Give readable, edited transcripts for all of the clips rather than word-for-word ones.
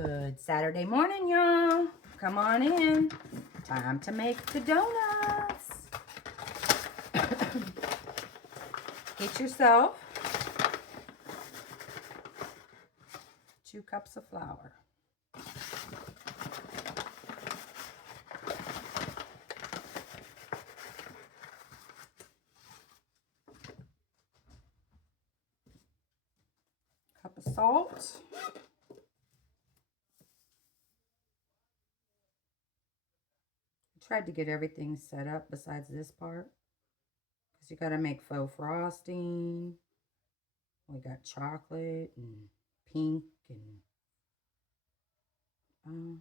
Good Saturday morning, y'all. Come on in. Time to make the donuts. Get yourself 2 cups of flour. Cup of salt. Tried to get everything set up besides this part, because you got to make faux frosting. We got chocolate and pink and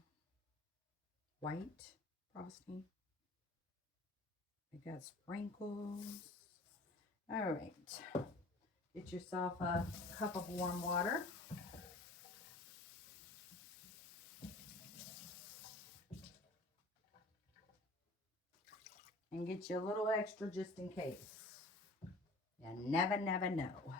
white frosting. We got sprinkles. All right, get yourself a cup of warm water. And get you a little extra just in case. You never know.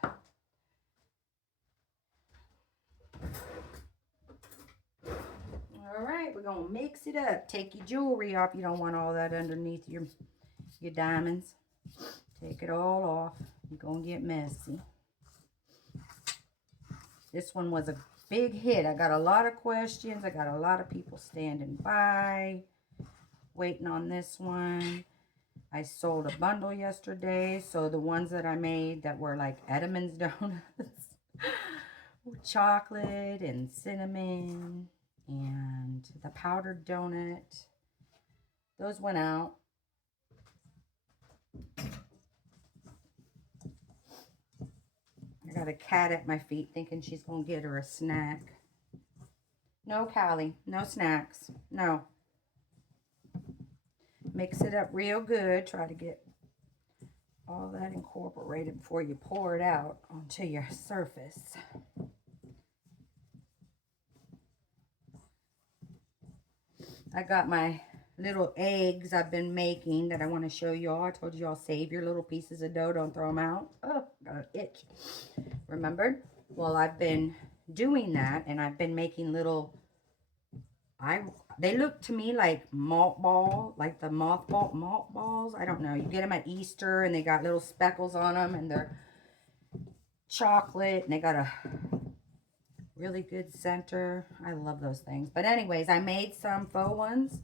All right, we're going to mix it up. Take your jewelry off. You don't want all that underneath your diamonds. Take it all off. You're going to get messy. This one was a big hit. I got a lot of questions. I got a lot of people standing by, waiting on this one. I sold a bundle yesterday, so the ones that I made that were like Edmonds donuts, with chocolate and cinnamon and the powdered donut, those went out. I got a cat at my feet thinking she's going to get her a snack. No, Callie, no snacks, no. Mix it up real good. Try to get all that incorporated before you pour it out onto your surface. I got my little eggs I've been making that I want to show y'all. I told you all save your little pieces of dough. Don't throw them out. Oh, got an itch. Remembered? Well, I've been doing that, and I've been making little... They look to me like malt ball, like the malt balls. I don't know. You get them at Easter, and they got little speckles on them, and they're chocolate, and they got a really good center. I love those things. But anyways, I made some faux ones,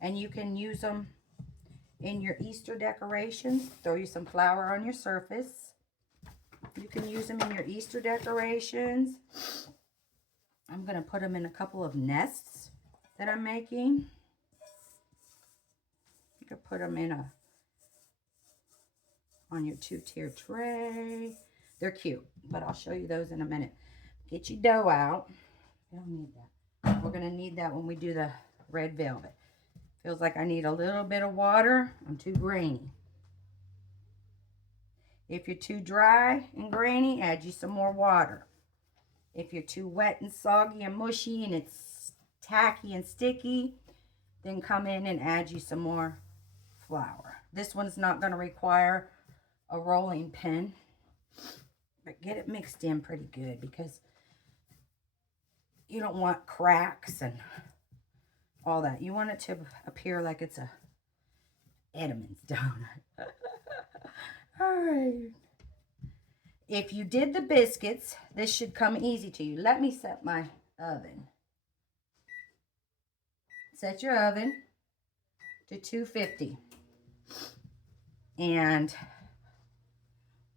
and you can use them in your Easter decorations. Throw you some flour on your surface. You can use them in your Easter decorations. I'm going to put them in a couple of nests that I'm making. You could put them in on your 2-tier tray. They're cute, but I'll show you those in a minute. Get your dough out. We don't need that. We're going to need that when we do the red velvet. Feels like I need a little bit of water. I'm too grainy. If you're too dry and grainy, add you some more water. If you're too wet and soggy and mushy and it's tacky and sticky, then come in and add you some more flour. This one's not going to require a rolling pin, but get it mixed in pretty good because you don't want cracks and all that. You want it to appear like it's a Edmonds donut. All right. If you did the biscuits, this should come easy to you. Let me set my oven. Set your oven to 250. And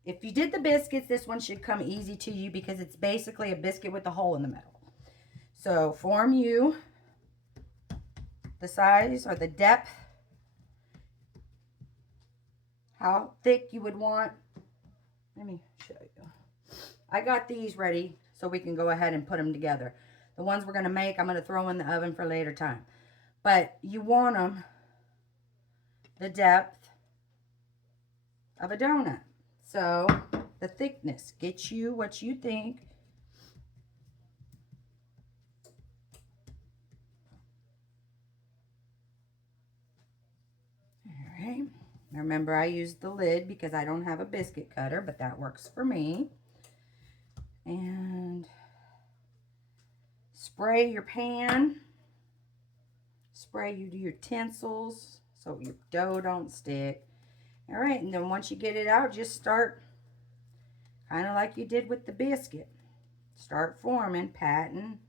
if you did the biscuits, this one should come easy to you because it's basically a biscuit with a hole in the middle. So form you the size or the depth, how thick you would want. Let me show you. I got these ready so we can go ahead and put them together. The ones we're going to make, I'm going to throw in the oven for later time. But you want them the depth of a donut. So the thickness, get you what you think. All right. Remember, I used the lid because I don't have a biscuit cutter, but that works for me. And Spray your pan. Spray your utensils so your dough don't stick. All right, and then once you get it out, just start kind of like you did with the biscuit. Start forming, patting.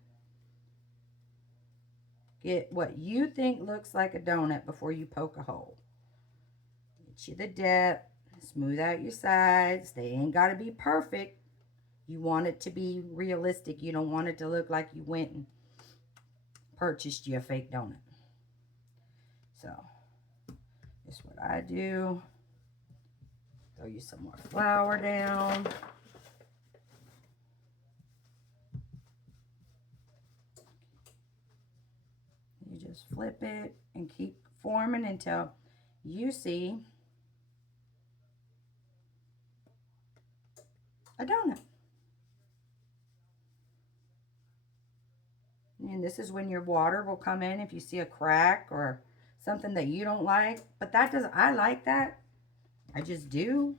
Get what you think looks like a donut before you poke a hole. Get you the depth. Smooth out your sides. They ain't got to be perfect. You want it to be realistic. You don't want it to look like you went and purchased you a fake donut. So, this is what I do. Throw you some more flour down. You just flip it and keep forming until you see a donut. And this is when your water will come in if you see a crack or something that you don't like. But that doesn't, I like that. I just do.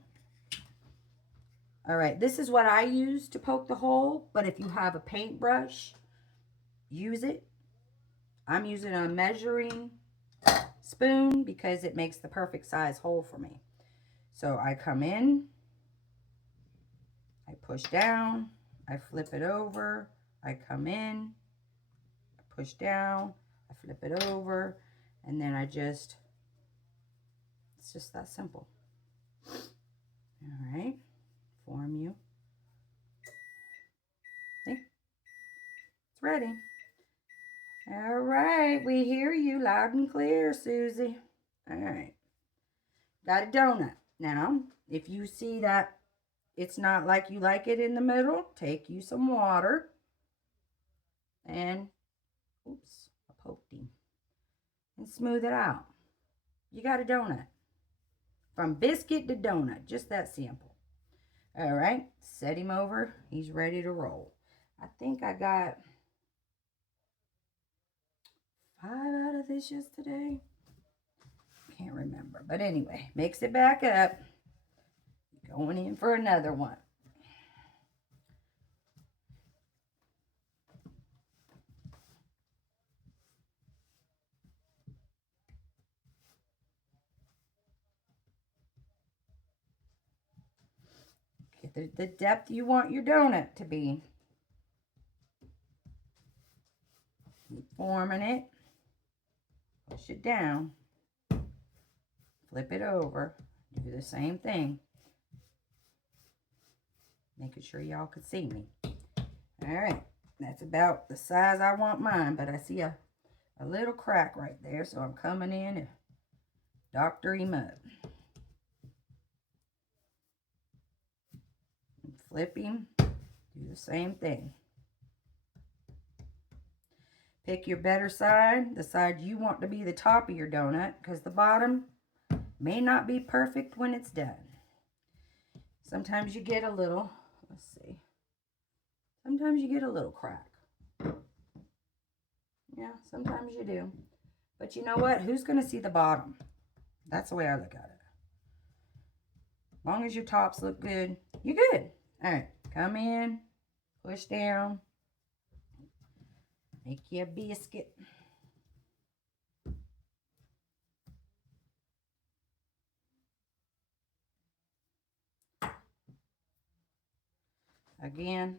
All right, this is what I use to poke the hole. But if you have a paintbrush, use it. I'm using a measuring spoon because it makes the perfect size hole for me. So I come in, I push down, I flip it over, I come in, I push down, I flip it over, and then it's just that simple. All right, form you. See? It's ready. All right, we hear you loud and clear, Susie. All right, got a donut. Now, if you see that it's not like you like it in the middle, take you some water and, oops, I poked him, and smooth it out. You got a donut. From biscuit to donut, just that simple. All right, set him over. He's ready to roll. I think I got 5 out of this yesterday. Can't remember, but anyway, mix it back up. Going in for another one. Get the depth you want your donut to be. Keep forming it. Push it down. Flip it over. Do the same thing. Making sure y'all could see me. All right. That's about the size I want mine, but I see a little crack right there, so I'm coming in and doctor him up. Flip him. Do the same thing. Pick your better side, the side you want to be the top of your donut, because the bottom may not be perfect when it's done. Sometimes you get a little, let's see, sometimes you get a little crack. Yeah, sometimes you do. But you know what? Who's going to see the bottom? That's the way I look at it. As long as your tops look good, you're good. All right, come in, push down, make you a biscuit. Again,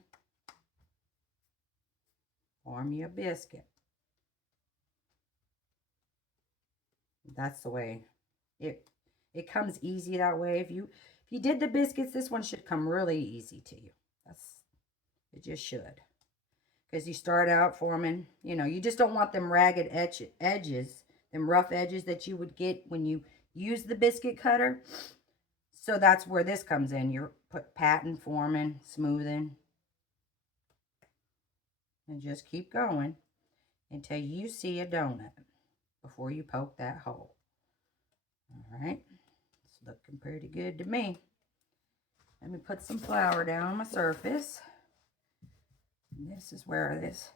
form you a biscuit. That's the way it comes easy that way. If you did the biscuits, this one should come really easy to you. It just should. Because you start out forming, you just don't want them ragged edges, them rough edges that you would get when you use the biscuit cutter. So that's where this comes in. You're patting, forming, smoothing. And just keep going until you see a donut before you poke that hole. All right. It's looking pretty good to me. Let me put some flour down on my surface. And this is where this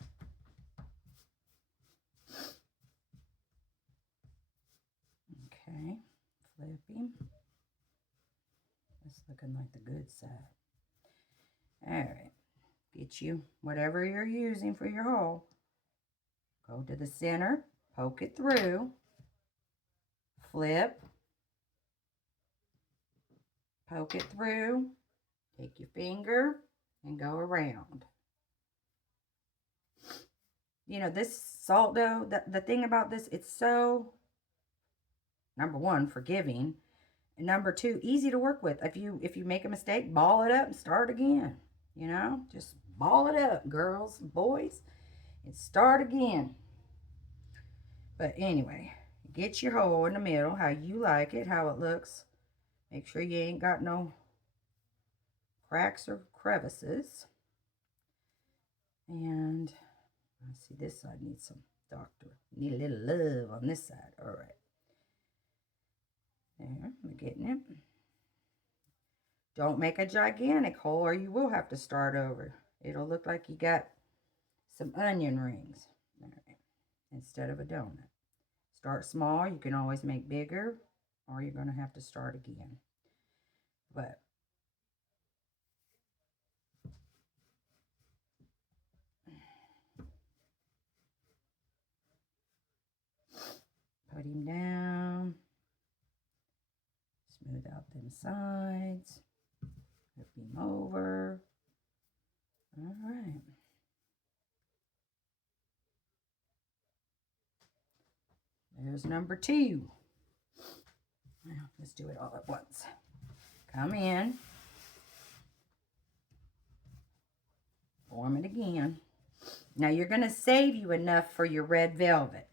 okay, flipping. It's looking like the good side. All right, get you whatever you're using for your hole. Go to the center, poke it through, flip, poke it through, take your finger and go around. You know, this salt dough, the thing about this, it's so, number one, forgiving, and number two, easy to work with. If you make a mistake, ball it up and start again. You know, just ball it up, girls and boys, and start again. But anyway, get your hole in the middle, how you like it, how it looks. Make sure you ain't got no cracks or crevices. And I see this side needs some doctor. Need a little love on this side. All right. There, we're getting it. Don't make a gigantic hole or you will have to start over. It'll look like you got some onion rings. All right. Instead of a donut. Start small. You can always make bigger or you're going to have to start again. But put him down. Smooth out them sides. Flip him over. All right. There's number 2. Now, let's do it all at once. Come in. Form it again. Now, you're going to save you enough for your red velvet.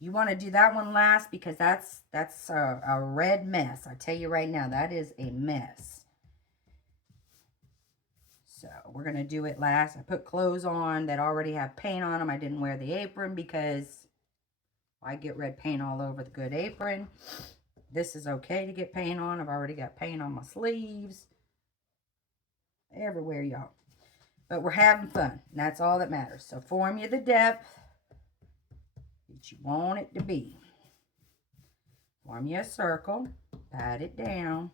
You want to do that one last because that's a red mess. I tell you right now, that is a mess. So, we're going to do it last. I put clothes on that already have paint on them. I didn't wear the apron because I get red paint all over the good apron. This is okay to get paint on. I've already got paint on my sleeves. Everywhere, y'all. But we're having fun. And that's all that matters. So form you the depth that you want it to be. Form you a circle. Pat it down.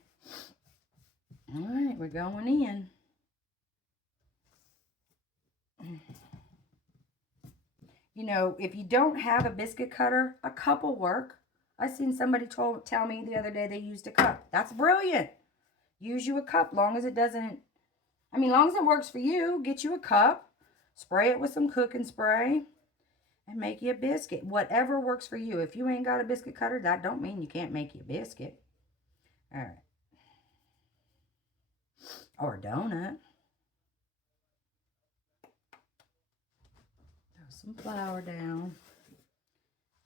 All right, we're going in. You know, if you don't have a biscuit cutter, a cup will work. I seen somebody tell me the other day they used a cup. That's brilliant. Use you a cup, long as it doesn't, long as it works for you. Get you a cup, spray it with some cooking spray, and make you a biscuit. Whatever works for you. If you ain't got a biscuit cutter, that don't mean you can't make you a biscuit. All right. Or a donut. Throw some flour down.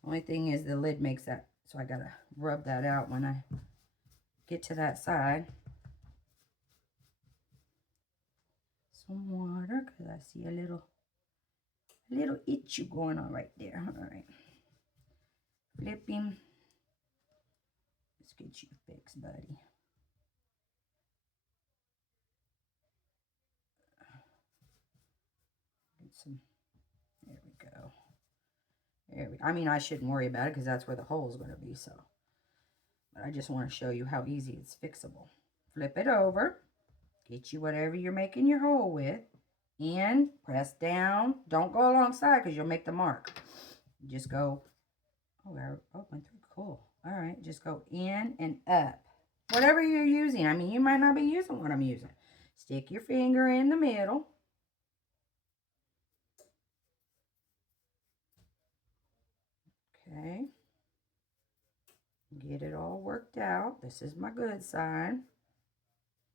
Only thing is the lid makes that, so I gotta rub that out when I get to that side. Some water, because I see a little itch going on right there. All right. Flip him. Let's get you fixed, buddy. Get some, there we go. I shouldn't worry about it because that's where the hole is going to be, so. But I just want to show you how easy it's fixable. Flip it over. Get you whatever you're making your hole with. In, press down. Don't go alongside because you'll make the mark. Just go, oh, I opened through, cool. All right, just go in and up. Whatever you're using. You might not be using what I'm using. Stick your finger in the middle. Okay. Get it all worked out. This is my good side.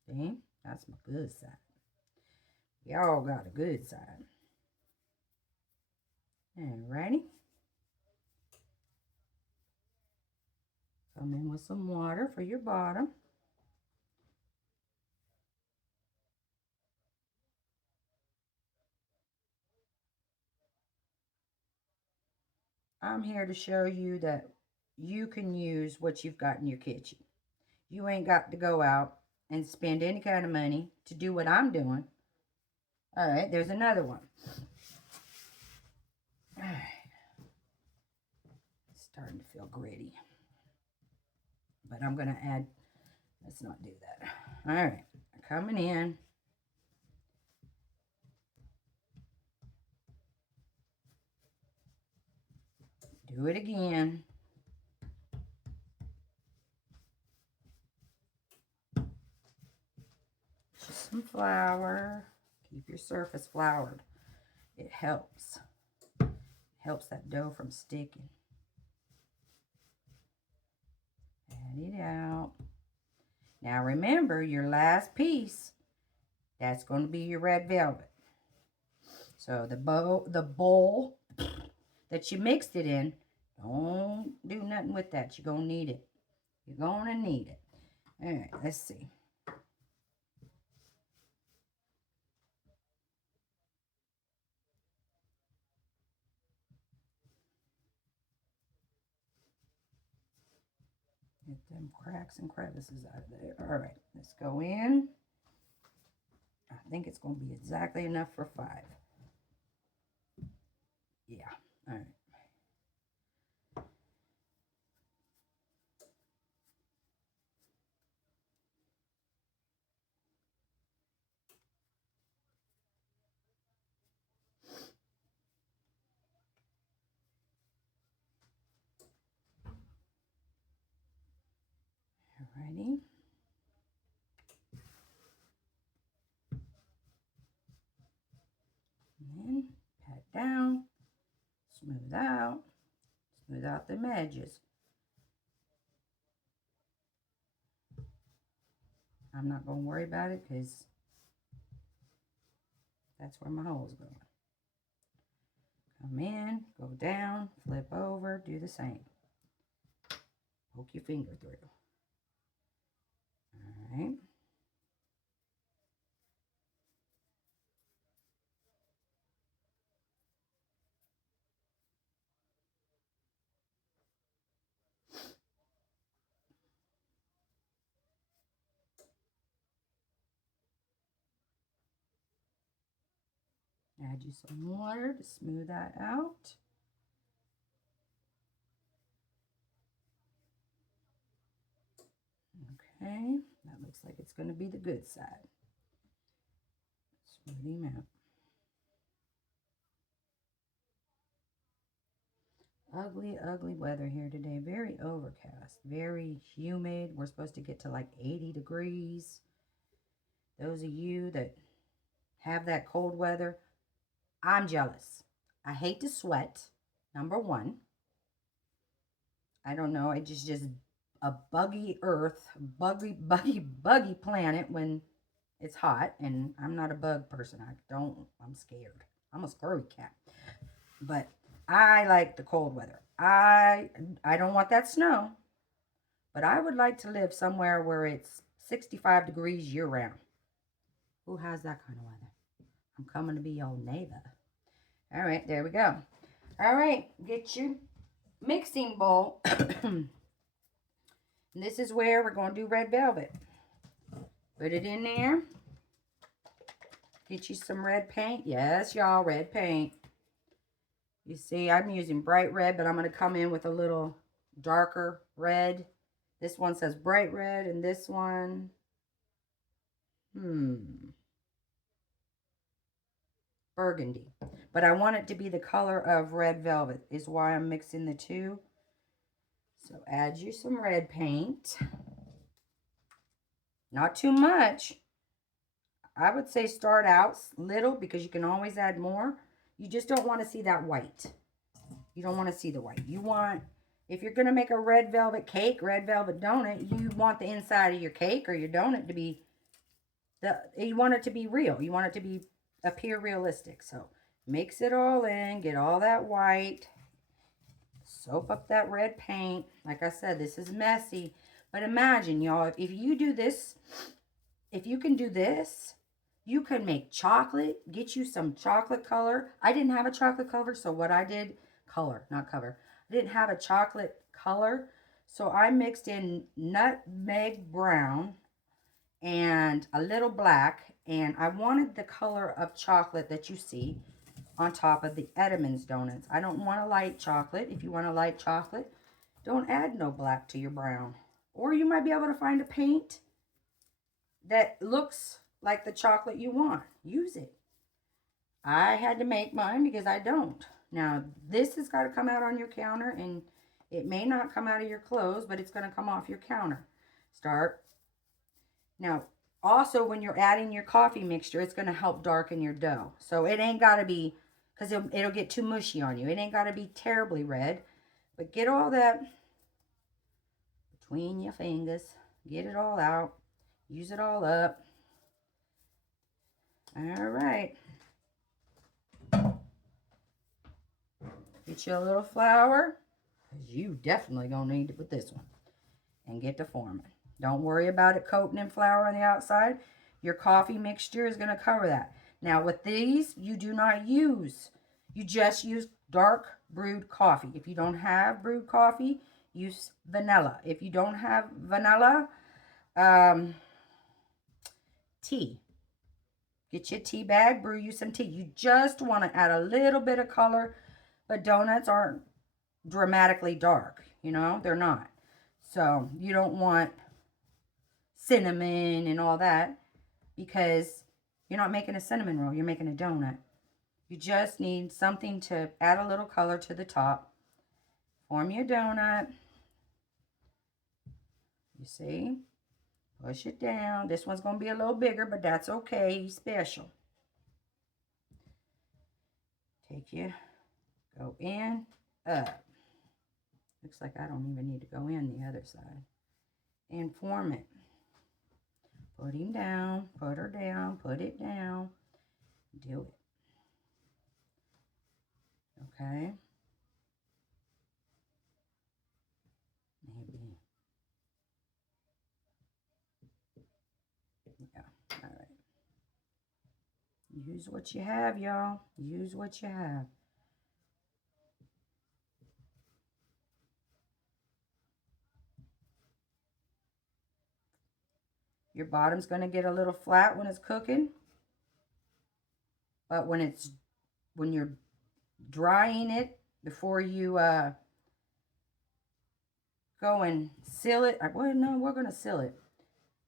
See? That's my good side. We all got a good side. And ready? Come in with some water for your bottom. I'm here to show you that you can use what you've got in your kitchen. You ain't got to go out and spend any kind of money to do what I'm doing. All right, there's another one. All right. It's starting to feel gritty. But I'm going to add, let's not do that. All right, coming in. Do it again. Just some flour. Keep your surface floured. It helps. Helps that dough from sticking. Add it out. Now remember, your last piece, that's going to be your red velvet. So the bowl that you mixed it in, don't do nothing with that. You're going to need it. You're going to need it. All right, let's see. Get them cracks and crevices out of there. All right, let's go in. I think it's going to be exactly enough for 5. Yeah, all right. Alrighty. And then pat down, smooth out the edges. I'm not going to worry about it because that's where my hole's going. Come in, go down, flip over, do the same. Poke your finger through. All right. Add you some water to smooth that out. Okay, that looks like it's going to be the good side. Smooth him out. Ugly, ugly weather here today. Very overcast, very humid. We're supposed to get to like 80 degrees. Those of you that have that cold weather, I'm jealous. I hate to sweat, number one. I don't know, it's just a buggy earth, buggy planet when it's hot, and I'm not a bug person. I'm scared. I'm a scurvy cat. But I like the cold weather. I don't want that snow, but I would like to live somewhere where it's 65 degrees year round. Who has that kind of weather? I'm coming to be your neighbor. All right, there we go. All right, get your mixing bowl. This is where we're going to do red velvet. Put it in there. Get you some red paint. Yes, y'all, red paint. You see, I'm using bright red, but I'm going to come in with a little darker red. This one says bright red, and this one, burgundy. But I want it to be the color of red velvet, is why I'm mixing the two. So add you some red paint. Not too much. I would say start out little because you can always add more. You just don't want to see that white. You don't want to see the white. You want, if you're going to make a red velvet cake, red velvet donut, you want the inside of your cake or your donut to be, you want it to be real. You want it to appear realistic. So mix it all in, get all that white, soak up that red paint. Like I said, this is messy. But imagine, y'all, if you do this, if you can do this, you can make chocolate, get you some chocolate color. I didn't have a chocolate color, so what I did, not cover. I didn't have a chocolate color, so I mixed in nutmeg brown and a little black, and I wanted the color of chocolate that you see on top of the Edmonds donuts. I don't want a light chocolate. If you want a light chocolate, don't add no black to your brown. Or you might be able to find a paint that looks like the chocolate you want. Use it. I had to make mine because I don't Now, this has got to come out on your counter, and it may not come out of your clothes, but it's going to come off your counter. Start. Now, also, when you're adding your coffee mixture, it's going to help darken your dough. So it ain't got to be, because it'll get too mushy on you. It ain't got to be terribly red. But get all that between your fingers. Get it all out. Use it all up. All right. Get you a little flour, because you definitely going to need it with this one. And get to forming. Don't worry about it coating in flour on the outside. Your coffee mixture is going to cover that. Now, with these, you do not use, you just use dark brewed coffee. If you don't have brewed coffee, use vanilla. If you don't have vanilla, tea. Get your tea bag, brew you some tea. You just want to add a little bit of color, but donuts aren't dramatically dark, you know, they're not. So you don't want cinnamon and all that, because you're not making a cinnamon roll, you're making a donut. You just need something to add a little color to the top. Form your donut. You see? Push it down. This one's going to be a little bigger, but that's okay. He's special. Take you, go in, up. Looks like I don't even need to go in the other side. And form it. Put him down, put her down, put it down. Do it. Okay. Maybe. Yeah, all right. Use what you have, y'all. Use what you have. Your bottom's going to get a little flat when it's cooking. But when you're drying it, before you go and seal it. Well, no, we're going to seal it.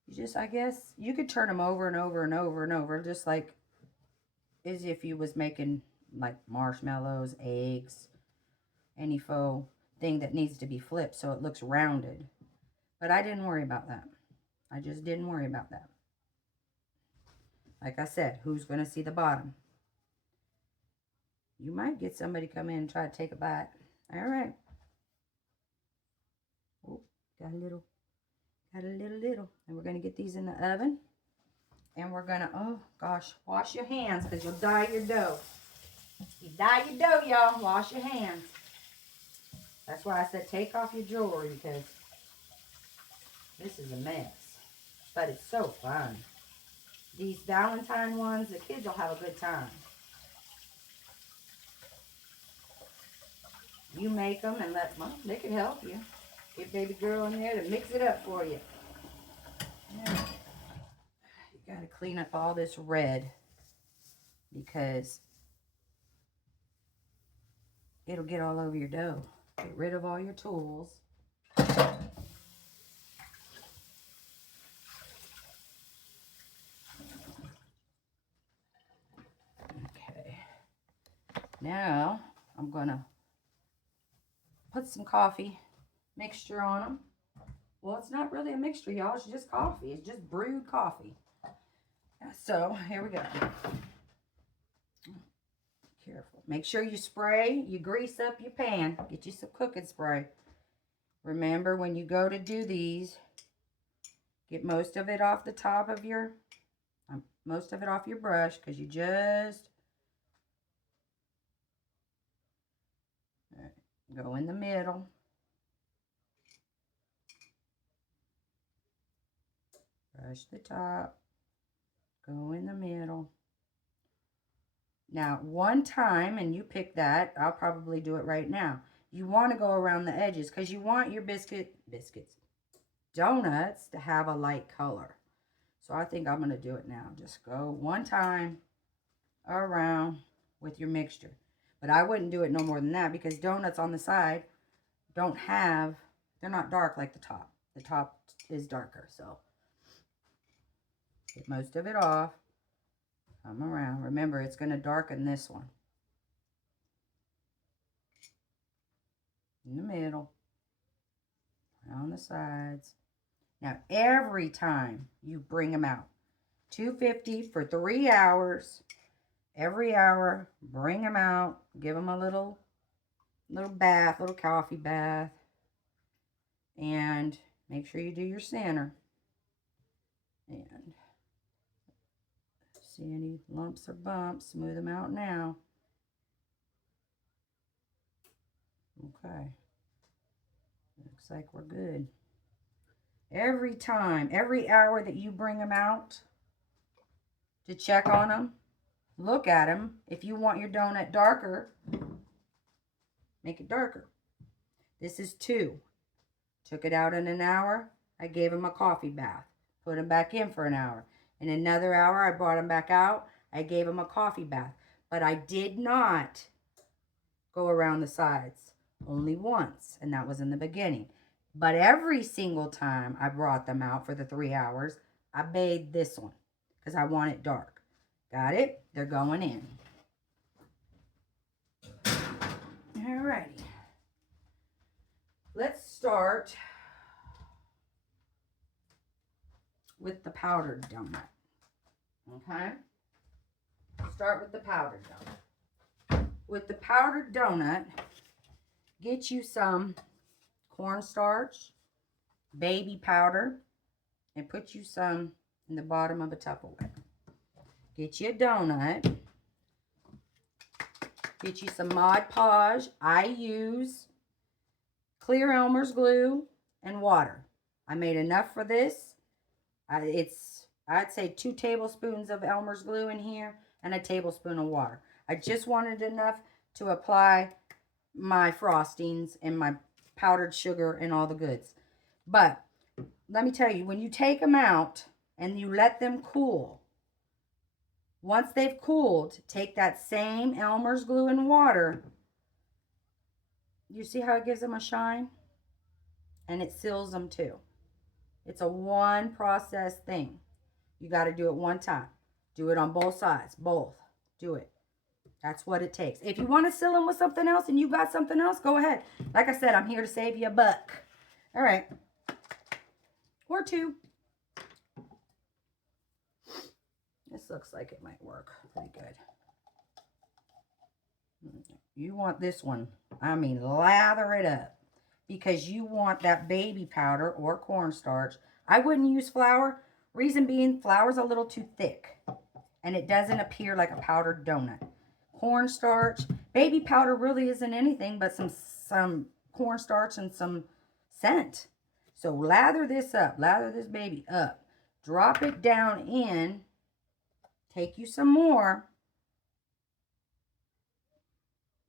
You just, I guess, you could turn them over and over and over and over, just like as if you was making like marshmallows, eggs, any faux thing that needs to be flipped so it looks rounded. But I didn't worry about that. I just didn't worry about that. Like I said, who's going to see the bottom? You might get somebody come in and try to take a bite. All right. Oh, got a little. And we're going to get these in the oven. And we're going to, oh gosh, wash your hands because you'll dye your dough. You dye your dough, y'all. Wash your hands. That's why I said take off your jewelry, because this is a mess. But it's so fun. These Valentine ones, the kids will have a good time. You make them and well, they can help you. Get baby girl in there to mix it up for you. Yeah. You got to clean up all this red, because it'll get all over your dough. Get rid of all your tools. Okay. Now, I'm going to put some coffee mixture on them. Well, it's not really a mixture, y'all. It's just coffee. It's just brewed coffee. So, here we go. Careful. Make sure you spray, you grease up your pan. Get you some cooking spray. Remember, when you go to do these, get most of it off the top of your, most of it off your brush, because you just go in the middle. Brush the top. Go in the middle. Now, one time, and you pick that, I'll probably do it right now. You want to go around the edges because you want your donuts to have a light color. So I think I'm going to do it now. Just go one time around with your mixture. But I wouldn't do it no more than that, because donuts on the side they're not dark like the top. The top is darker, so get most of it off. Come around. Remember, it's going to darken this one. in the middle, on the sides. Now, every time you bring them out, 250 for 3 hours. Every hour, bring them out. Give them a little bath, little coffee bath. And make sure you do your center. And see any lumps or bumps, smooth them out now. Okay. Looks like we're good. Every time, every hour that you bring them out to check on them, look at them. If you want your donut darker, make it darker. This is 2. Took it out in an hour. I gave him a coffee bath. Put him back in for an hour. In another hour, I brought him back out. I gave him a coffee bath. But I did not go around the sides. Only once, and that was in the beginning. But every single time I brought them out for the 3 hours, I bathed this one because I want it dark. Got it? They're going in. Alrighty. Let's start with the powdered donut. Okay? Start with the powdered donut. With the powdered donut, get you some cornstarch, baby powder, and put you some in the bottom of a Tupperware. Get you a donut. Get you some Mod Podge. I use clear Elmer's glue and water. I made enough for this. I'd say 2 tablespoons of Elmer's glue in here and a tablespoon of water. I just wanted enough to apply my frostings and my powdered sugar and all the goods. But let me tell you, when you take them out and you let them cool, once they've cooled, take that same Elmer's glue and water. You see how it gives them a shine? And it seals them too. It's a one process thing. You got to do it one time. Do it on both sides. Both. Do it. That's what it takes. If you want to seal them with something else and you got something else, go ahead. Like I said, I'm here to save you a buck. All right. Or 2. This looks like it might work pretty good. You want this one, I mean, lather it up. Because you want that baby powder or cornstarch. I wouldn't use flour. Reason being, flour's a little too thick. And it doesn't appear like a powdered donut. Cornstarch, baby powder really isn't anything but some cornstarch and some scent. So lather this up. Lather this baby up. Drop it down in. Take you some more.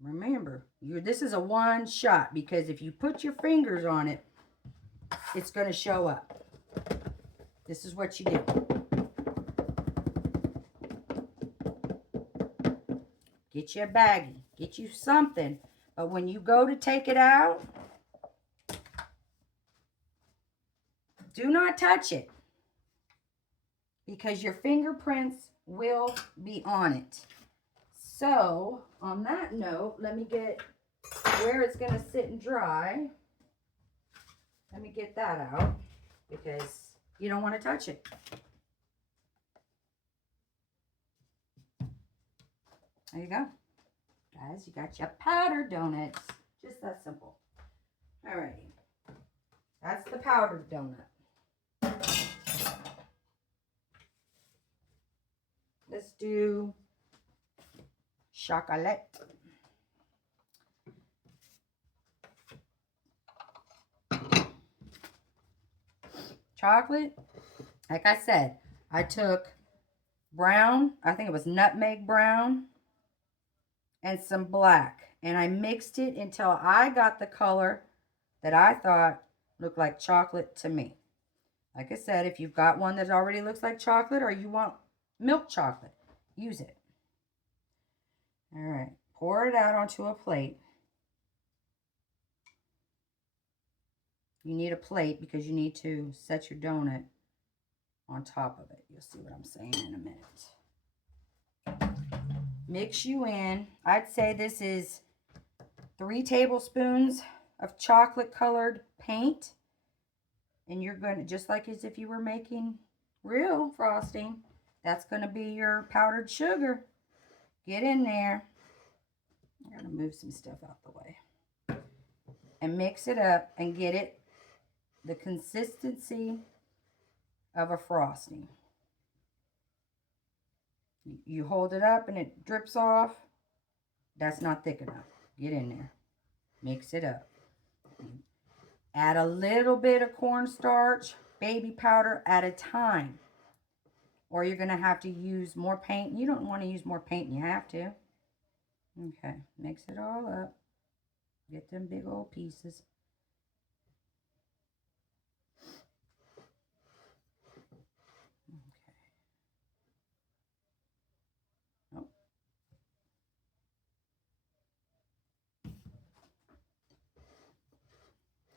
Remember, this is a one shot because if you put your fingers on it, it's going to show up. This is what you do. Get you a baggie. Get you something. But when you go to take it out, do not touch it. Because your fingerprints will be on it. So, on that note, let me get where it's going to sit and dry. Let me get that out because you don't want to touch it. There you go. Guys, you got your powdered donuts. Just that simple. Alrighty. That's the powdered donut. Let's do chocolate. Chocolate, like I said, I took brown, I think it was nutmeg brown, and some black. And I mixed it until I got the color that I thought looked like chocolate to me. Like I said, if you've got one that already looks like chocolate or you want milk chocolate, use it. All right, pour it out onto a plate. You need a plate because you need to set your donut on top of it. You'll see what I'm saying in a minute. Mix you in. I'd say this is 3 tablespoons of chocolate colored paint. And you're going to, just like as if you were making real frosting, that's going to be your powdered sugar. Get in there. I'm going to move some stuff out the way. And mix it up and get it the consistency of a frosting. You hold it up and it drips off. That's not thick enough. Get in there. Mix it up. Add a little bit of cornstarch, baby powder at a time. Or you're going to have to use more paint. You don't want to use more paint than you have to. Okay, mix it all up. Get them big old pieces. Okay. Oh.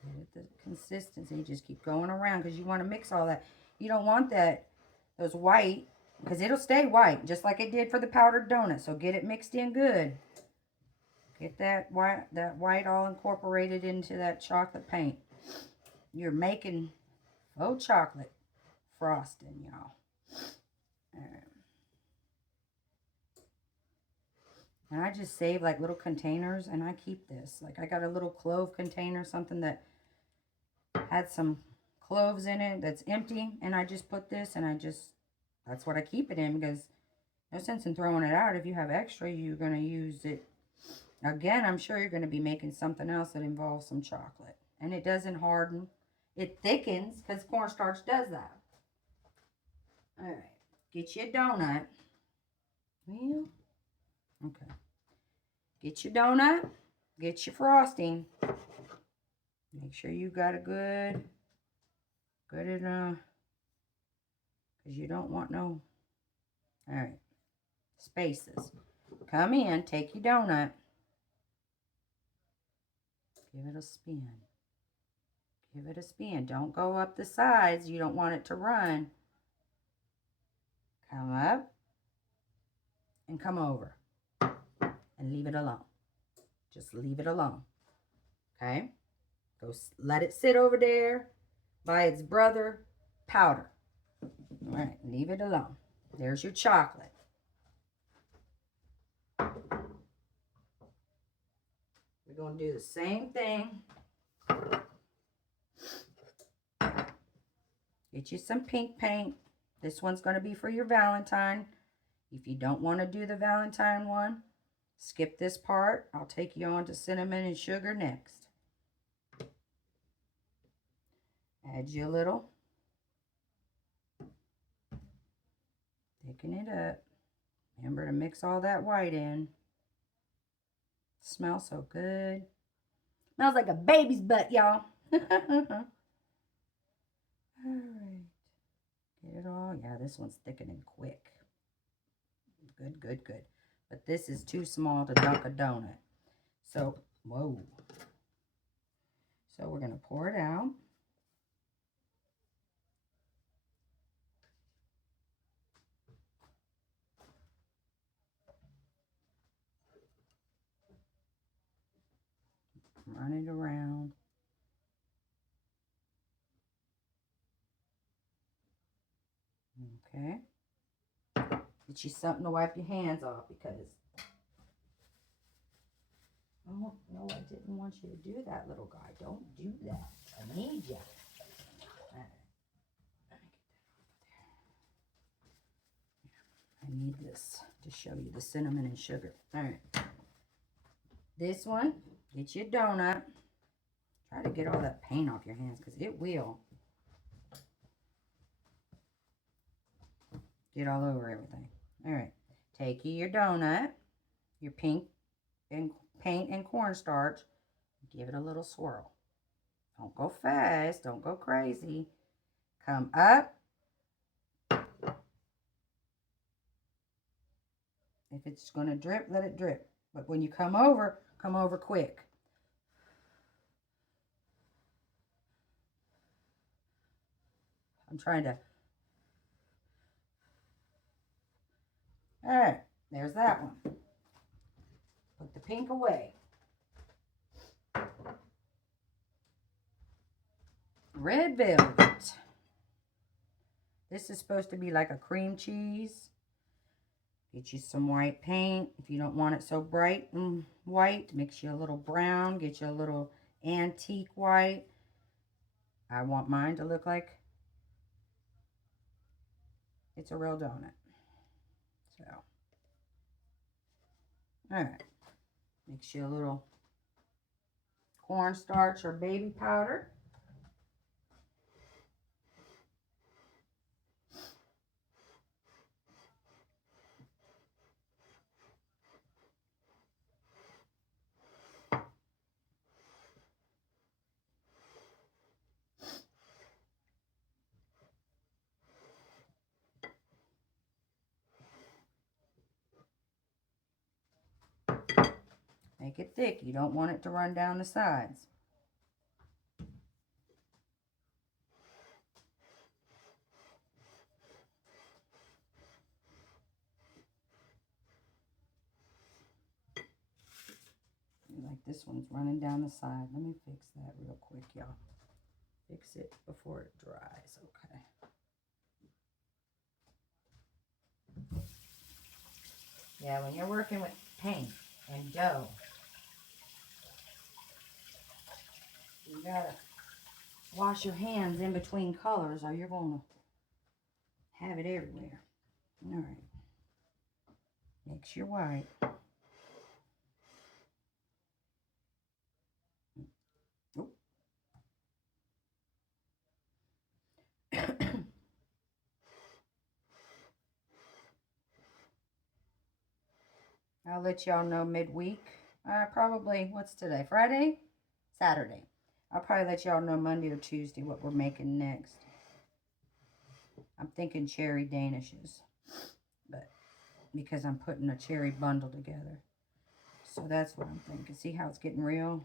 Get the consistency. Just keep going around because you want to mix all that. You don't want those white, because it'll stay white just like it did for the powdered donut. So get it mixed in good. Get that white all incorporated into that chocolate paint. You're making faux chocolate frosting, y'all. And I just save like little containers, and I keep this. Like I got a little clove container, something that had some cloves in it that's empty, and I just put this, and that's what I keep it in, because no sense in throwing it out. If you have extra, you're going to use it. Again, I'm sure you're going to be making something else that involves some chocolate. And it doesn't harden. It thickens, because cornstarch does that. All right. Get you a donut. Well, okay. Get your donut. Get your frosting. Make sure you got a good enough. Because you don't want no. All right. Spaces. Come in. Take your donut. Give it a spin. Give it a spin. Don't go up the sides. You don't want it to run. Come up and come over. And leave it alone. Just leave it alone. Okay? Go let it sit over there by its brother powder. All right, leave it alone. There's your chocolate. We're going to do the same thing. Get you some pink paint. This one's going to be for your Valentine. If you don't want to do the Valentine one, skip this part. I'll take you on to cinnamon and sugar next. Add you a little. Thicken it up. Remember to mix all that white in. Smells so good. Smells like a baby's butt, y'all. All right. Get it all. Yeah, this one's thickening quick. Good, good, good. But this is too small to dunk a donut. So, whoa. So we're going to pour it out. Run it around. Okay. Get you something to wipe your hands off, because oh no, I didn't want you to do that, little guy. Don't do that. I need you. All right. I need this to show you the cinnamon and sugar. All right. This one, get you a donut. Try to get all that paint off your hands, because it will. Get all over everything. All right. Take you your donut, your pink and paint and cornstarch. Give it a little swirl. Don't go fast. Don't go crazy. Come up. If it's going to drip, let it drip. But when you come over quick. I'm trying to. All right, there's that one. Put the pink away. red velvet. This is supposed to be like a cream cheese. Get you some white paint. If you don't want it so bright and white, mix you a little brown. Get you a little antique white. I want mine to look like it's a real donut. So, all right. Mix you a little cornstarch or baby powder. Make it thick. You don't want it to run down the sides. Like this one's running down the side. Let me fix that real quick, y'all. Fix it before it dries. Okay. Yeah, when you're working with paint and dough, you gotta wash your hands in between colors or you're gonna have it everywhere. All right. Mix your white. Oh. I'll let y'all know midweek. Probably, what's today? Friday? Saturday. I'll probably let y'all know Monday or Tuesday what we're making next. I'm thinking cherry danishes, but because I'm putting a cherry bundle together. So that's what I'm thinking. See how it's getting real?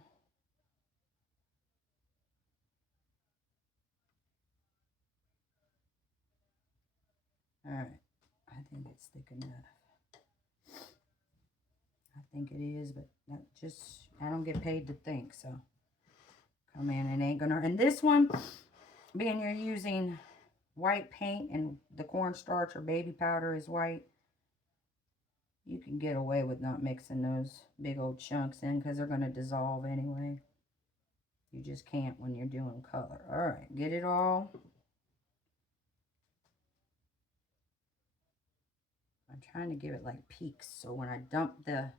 All right. I think it's thick enough. I think it is, but that just, I don't get paid to think, so come in and ain't gonna, and this one, being you're using white paint and the cornstarch or baby powder is white, you can get away with not mixing those big old chunks in because they're going to dissolve anyway. You just can't when you're doing color. All right, get it all. I'm trying to give it like peaks, so when I dump the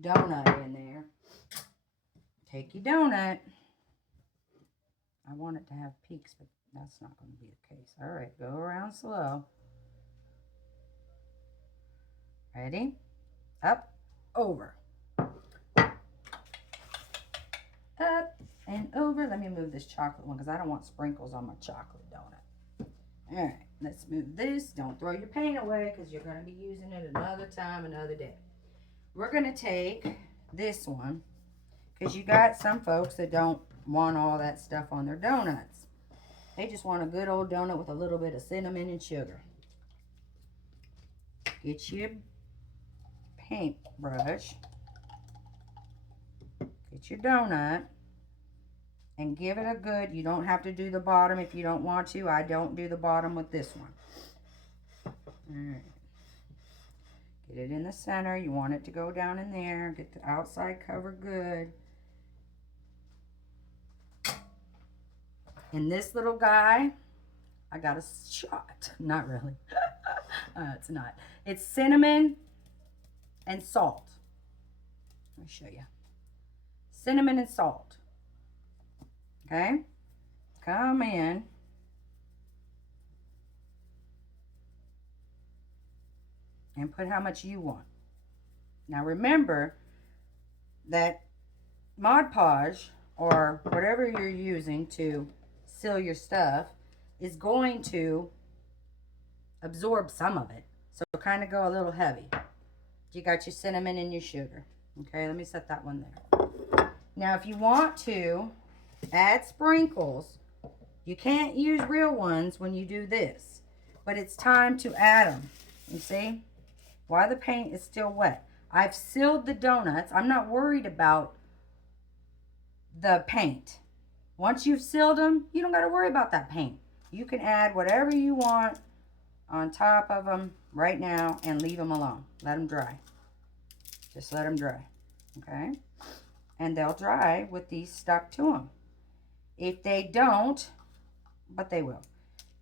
donut in there, take your donut. I want it to have peaks, but that's not going to be the case. All right, go around slow. Ready? Up, over. Up and over. Let me move this chocolate one because I don't want sprinkles on my chocolate donut. All right, let's move this. Don't throw your paint away because you're going to be using it another time, another day. We're going to take this one because you got some folks that don't want all that stuff on their donuts. They just want a good old donut with a little bit of cinnamon and sugar. Get your paintbrush. Get your donut. And give it a good, you don't have to do the bottom if you don't want to. I don't do the bottom with this one. All right. Get it in the center. You want it to go down in there. Get the outside cover good. In this little guy, I got a shot. Not really. It's not. It's cinnamon and salt. Let me show you. Cinnamon and salt. Okay? Come in. And put how much you want. Now remember that Mod Podge or whatever you're using to seal your stuff is going to absorb some of it. So kind of go a little heavy. You got your cinnamon and your sugar. Okay, let me set that one there. Now if you want to add sprinkles, you can't use real ones when you do this. But it's time to add them. You see? While the paint is still wet. I've sealed the donuts. I'm not worried about the paint. Once you've sealed them, you don't got to worry about that paint. You can add whatever you want on top of them right now and leave them alone. Let them dry. Just let them dry. Okay? And they'll dry with these stuck to them. If they don't, but they will.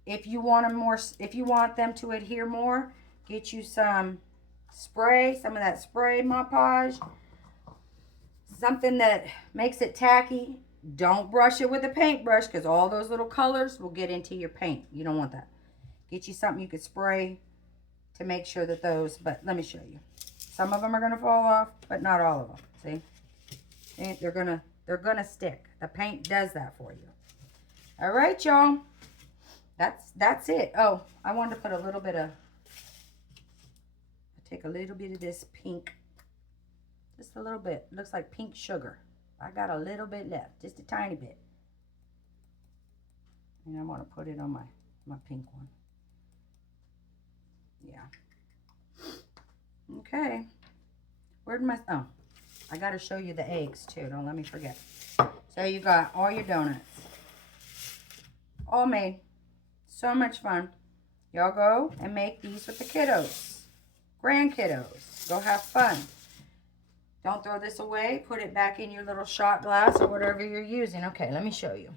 If you want them more, if you want them to adhere more, get you some spray, some of that spray Mod Podge. Something that makes it tacky. Don't brush it with a paintbrush because all those little colors will get into your paint. You don't want that. Get you something you could spray to make sure that those, but let me show you. Some of them are going to fall off, but not all of them. See? And they're going to stick. The paint does that for you. All right, y'all. That's it. Oh, I wanted to put a little bit of, take a little bit of this pink. Just a little bit. Looks like pink sugar. I got a little bit left. Just a tiny bit. And I want to put it on my pink one. Yeah. Okay. Where'd my... Oh. I got to show you the eggs, too. Don't let me forget. So you got all your donuts. All made. So much fun. Y'all go and make these with the kiddos. Grandkiddos. Go have fun. Don't throw this away. Put it back in your little shot glass or whatever you're using. Okay, let me show you.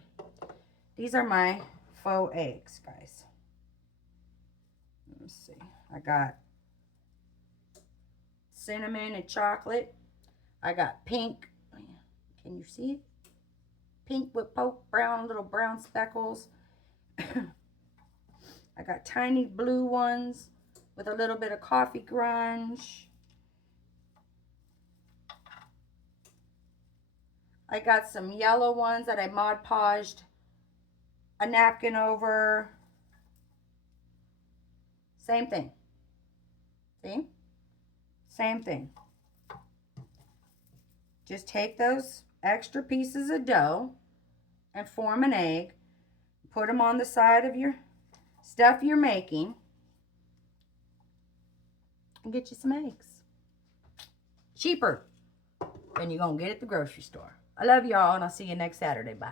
These are my faux eggs, guys. Let's see. I got cinnamon and chocolate. I got pink. Can you see it? Pink with brown, little brown speckles. I got tiny blue ones with a little bit of coffee grunge. I got some yellow ones that I Mod Podged a napkin over. Same thing. See? Same thing. Just take those extra pieces of dough and form an egg. Put them on the side of your stuff you're making. And get you some eggs. Cheaper than you're going to get at the grocery store. I love y'all, and I'll see you next Saturday. Bye.